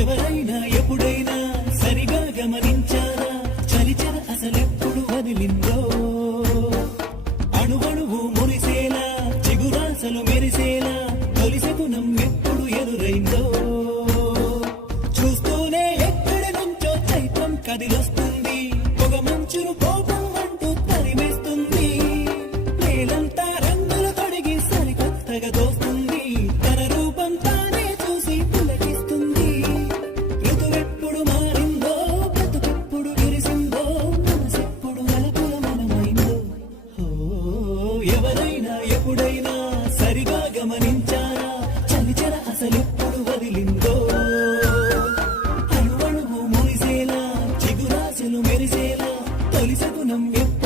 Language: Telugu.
ఎవరైనా ఎప్పుడైనా సరిగా గమనించారా? చలిచర అసలెప్పుడు వదిలిందో? అణువణువు మురిసేలా చిగురాసలు మెరిసేలా తొలిసెగుణం ఎప్పుడు ఎదురైందో? చూస్తూనే ఎక్కడి నుంచో చైతం కదిలొస్తుంది. పొగ మంచును కోపం ఎవరైనా ఎప్పుడైనా సరిగా గమనించారా? చలిచల అసలెప్పుడు వదిలిందో? అణువణువు మురిసేలా చిగురాశలు మెరిసేలా తొలిసగుణం ఎప్పుడు